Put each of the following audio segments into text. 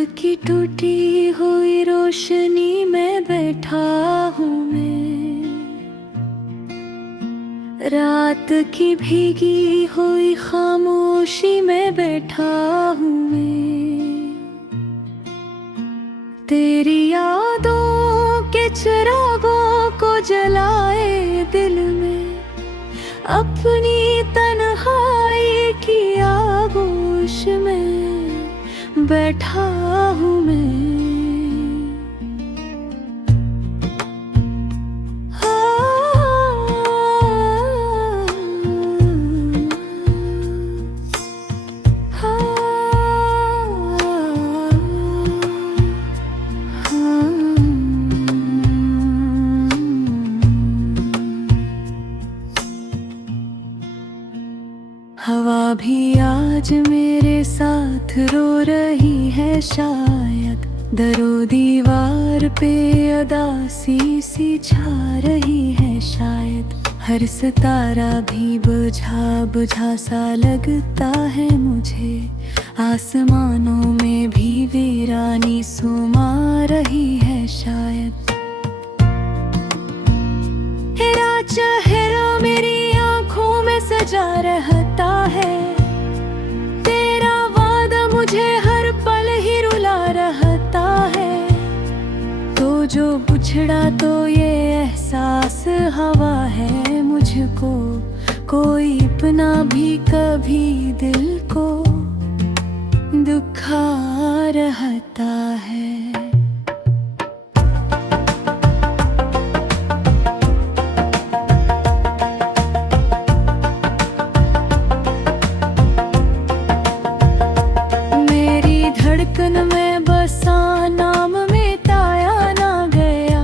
की टूटी हुई रोशनी में बैठा हूँ मैं, रात की भीगी हुई खामोशी में बैठा हूँ मैं। तेरी यादों के चिरागों को जलाए दिल में, अपनी तन्हाई की आगोश में बैठा हूँ मैं। हवा भी आज मेरे साथ रो रही है शायद, दरो दीवार पे अदासी सी छा रही है शायद। हर सितारा भी बुझा बुझा सा लगता है मुझे, आसमानों में भी वीरानी सुमा रही है शायद। हेरा चेहरा मेरी आँखों में सजा रहता है, तेरा वादा मुझे हर पल ही रुला रहता है। तो जो उछड़ा तो ये एहसास हवा है मुझको, कोई अपना भी कभी दिल को दुखा रहता है। धड़कन में बसा नाम मिटाया ना गया,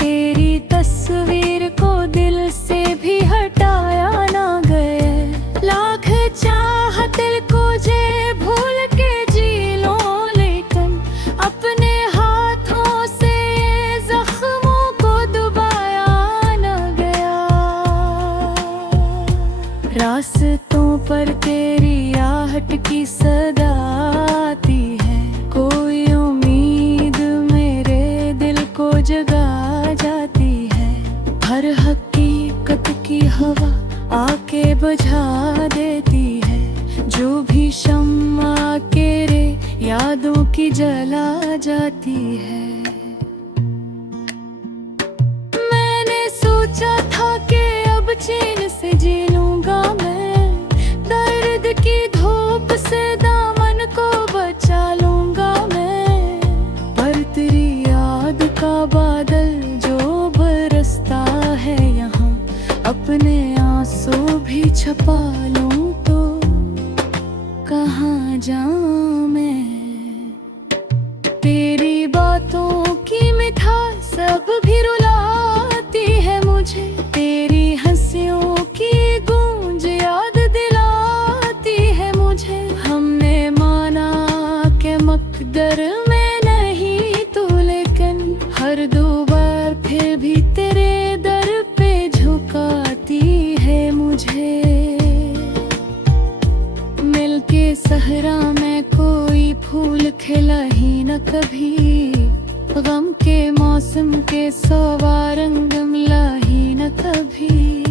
तेरी तस्वीर को दिल से भी हटाया ना गया। लाख चाह दिल को जे भूल के जी लो, लेकिन अपने हाथों से जख्मों को दबाया ना गया। रास्तों पर तेरी आहट की सदा आती है, कोई उम्मीद मेरे दिल को जगा जाती है। हर हकीकत की हवा आके बुझा देती है, जो भी शम्मा के रे यादों की जला जाती है। मैंने सोचा था कि अब चैन से जी लूंगा मैं, दर्द की धूप से दामन को बचा लूंगा मैं। पर तेरी याद का बादल जो बरसता है यहाँ, अपने आंसू भी छपा लूं तो कहाँ जाऊं मैं। तेरी बातों की मिठास अब भी रुलाती है मुझे, तेरी हंसियों की गूंज याद दिलाती है मुझे। हमने माना के मकदर में नहीं तू, लेकिन हर दो बार फिर भी तेरे दर पे झुकाती है मुझे। मिलके सहरा में कोई फूल खिला ही न कभी, गम के मौसम के सवा रंग मिला ही न कभी।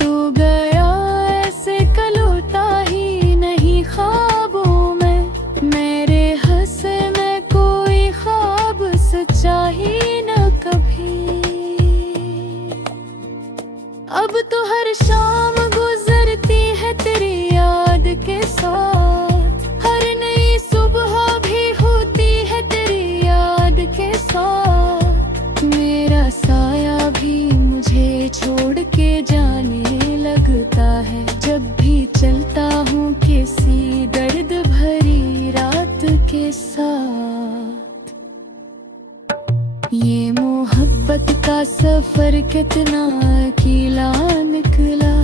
तू गया ऐसे कलूटा ही नहीं ख्वाबों में, मेरे हंसे में कोई ख्वाब सच्चा ही न कभी। अब तो हर शाम गुजरती है तेरी याद के साथ, हर नई सुबह भी होती है तेरी याद के साथ। मेरा साया भी मुझे छोड़ के जाने लगता है, जब भी चलता हूँ किसी दर्द भरी रात के साथ। ये मोहब्बत का सफर कितना अकेला निकला,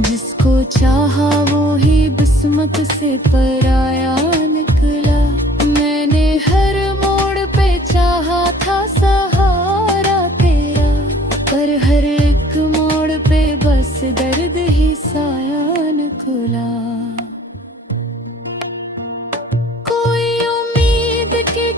जिसको चाहा वो ही किस्मत से पराया निकला। मैंने हर मोड़ पे चाहा था सहारा तेरा, पर हर एक मोड़ पे बस दर्द ही साया निकला। कोई उम्मीद की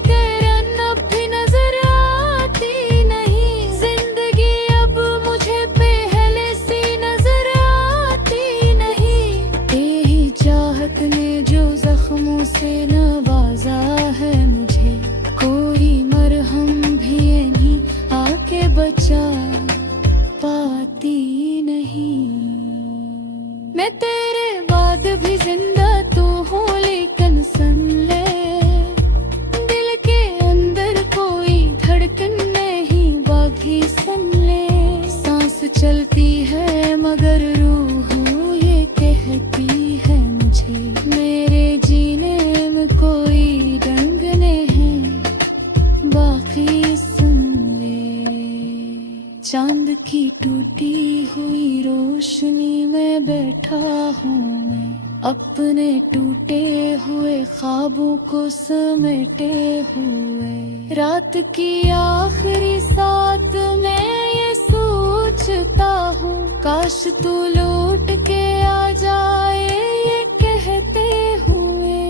हुए ख्वाबों को समेटे हुए। रात की आखिरी साथ मैं ये सोचता हूँ, काश तू लौट के आ जाए ये कहते हुए।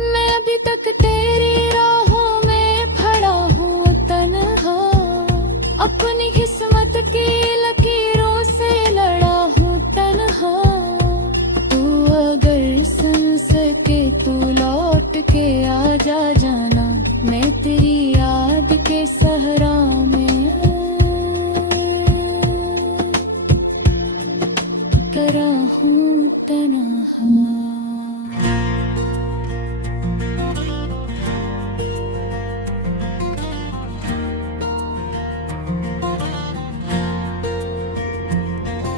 मैं अभी तक तेरी राहों में खड़ा हूँ तन्हा, अपनी किस्मत की लकीरों से लड़ा हूँ तन्हा। तू अगर सुन सके तू लौट के आ जाना, मैं तेरी याद के सहरा में करा हूँ तन्हा।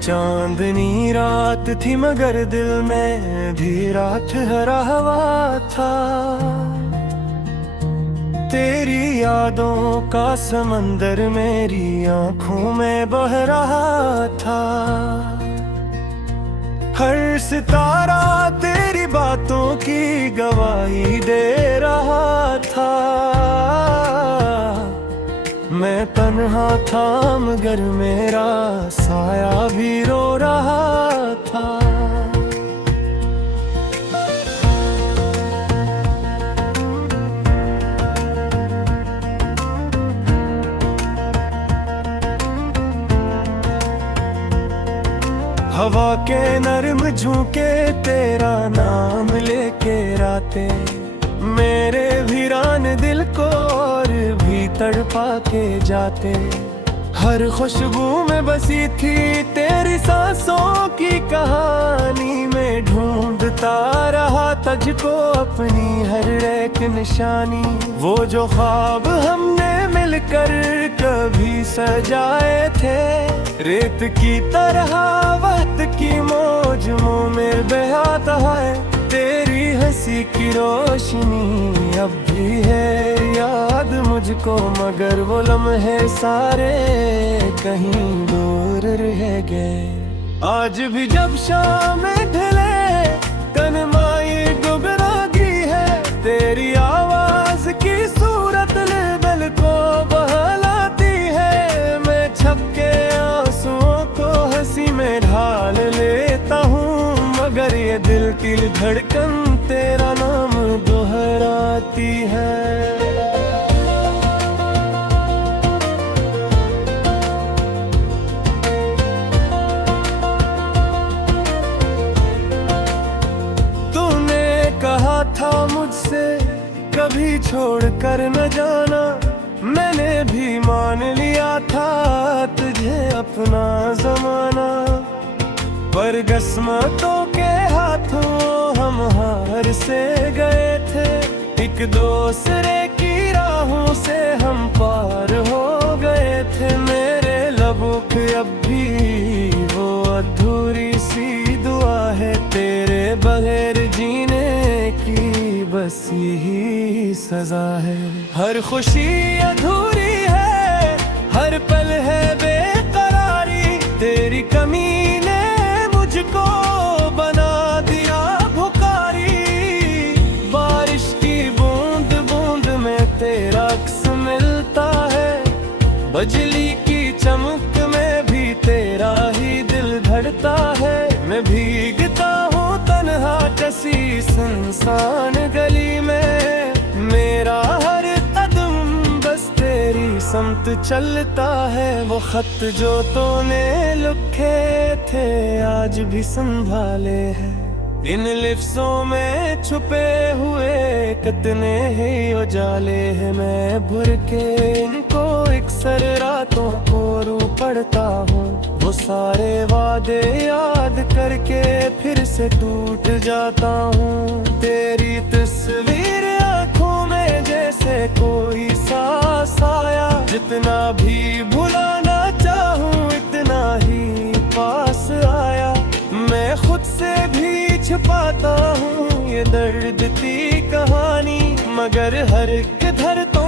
चांदनी रात थी मगर दिल में भी रात हरा हवा था। तेरी यादों का समंदर मेरी आंखों में बह रहा था। हर सितारा तेरी बातों की गवाही दे रहा था। मैं तन्हा था मगर मेरा साया भी रो रहा था। हवा के नर्म झोंके तेरा नाम लेके रातें मेरे वीरान दिल को और भी तड़पा के जाते। हर खुशबू में बसी थी तेरी सांसों की कहानी में ढूंढता रहा तुझको अपनी हर एक निशानी। वो जो ख्वाब हमने मिलकर कभी सजाए थे, रेत की तरह वक्त की मौज मुंह में बहाता है। तेरी हंसी की रोशनी अब भी है याद मुझको, मगर वो लम्हे सारे कहीं दूर रह गए। आज भी जब शाम ढले कनमाई गुबरागी है, तेरी आवाज की सूरत दिल को बहलाती है। मैं छपके आंसुओं को हंसी में ढाल लेता हूँ, मगर ये दिल की धड़कन तेरा नाम दोहराती है। तूने कहा था मुझसे कभी छोड़ कर न जाना, मैंने भी मान लिया था तुझे अपना जमाना। पर किस्मतों के हाथों हम हार से गए थे, एक दूसरे की राहों से हम पार हो गए थे। मेरे लबों पे अब भी वो अधूरी सी दुआ है, तेरे बगैर जीने की बस यही सजा है। हर खुशी अधूरी है, हर पल है बेकरारी, तेरी कमी ने मुझको बना दिया भुखारी। बारिश की बूंद बूंद में तेरा अक्स मिलता है, बिजली की चमक में भी तेरा ही दिल धड़ता है। मैं भीगता हूँ तन्हा कसी सुनसान गली में, मेरा हर कदम बस तेरी समत चलता है। वो खत जो तूने लिखे थे आज भी संभाले हैं, इन लिफ्ज़ों में छुपे हुए कितने ही उजाले हैं। मैं भर के इनको अक्सर रातों को रू पड़ता हूँ, वो सारे वादे याद करके फिर से टूट जाता हूँ। तेरी तस्वीर आँखों में जैसे कोई सांस आया, जितना भी भुलाना चाहूँ इतना ही पास आया। मैं खुद से भी छिपाता हूँ ये दर्द की कहानी, मगर हर किधर तो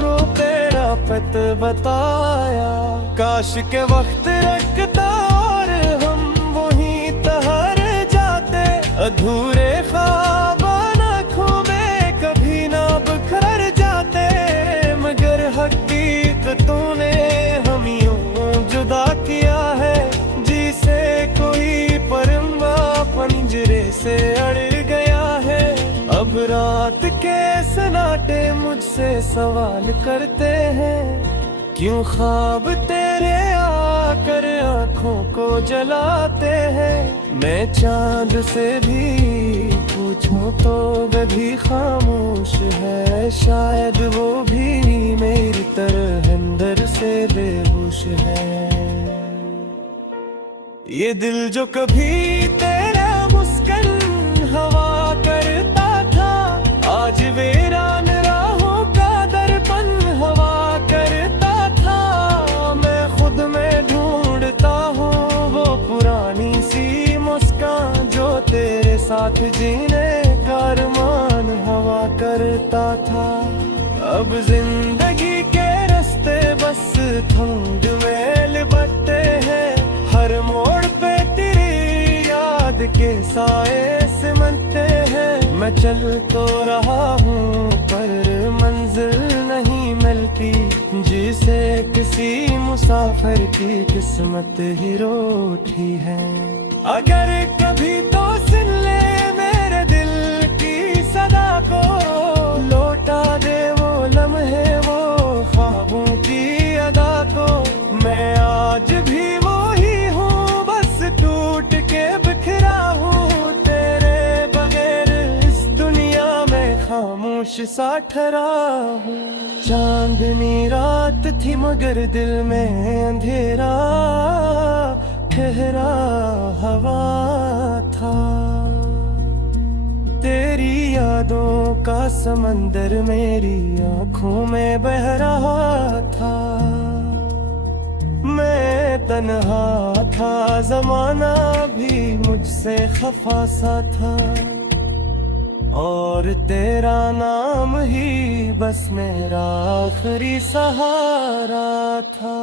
रो तेरा पत बताया। काश के वक्त रखता और हम वहीं ठहर जाते, अधूरे ख्वाब आँखों में कभी ना बिखर जाते, मगर हकीकतों ने हम यूं जुदा किया है, जिसे कोई परिंदा पिंजरे से अड़ गया है। अब रात के सन्नाटे मुझसे सवाल करते हैं, क्यों ख्वाब तेरे आकर आँखों को जलाते हैं। मैं चांद से भी पूछूं तो वह भी खामोश है, शायद वो भी मेरी तरह अंदर से बेहोश है। ये दिल जो कभी तेरा मुस्कान हवा करता था, आज वीरान राहों का दर्पण हवा करता था। मैं खुद में ढूंढता हूँ वो पुरानी सी मुस्कान, जो तेरे साथ जीने का अरमान हवा करता था। अब जिंदगी के रास्ते बस धुंध में लिपटते हैं, हर मोड़ पे तेरी याद के साए सिमटते हैं। मैं चल तो रहा हूँ पर मंजिल नहीं मिलती, जिसे किसी मुसाफिर की किस्मत ही रोटी है। अगर कभी तो सुन ले मेरे दिल की सदा को, लौटा दे वो लम्हे वो ख्वाबों की अदा को। मैं आज भी वो ही हूँ, बस टूट के बिखरा हूँ, तेरे बगैर इस दुनिया में खामोश सा ठहरा हूँ। चांदनी रात थी मगर दिल में अंधेरा, ठहरा हवा था। तेरी यादों का समंदर मेरी आंखों में बह रहा था। मैं तन्हा था, जमाना भी मुझसे खफा सा था, और तेरा नाम ही बस मेरा आखिरी सहारा था।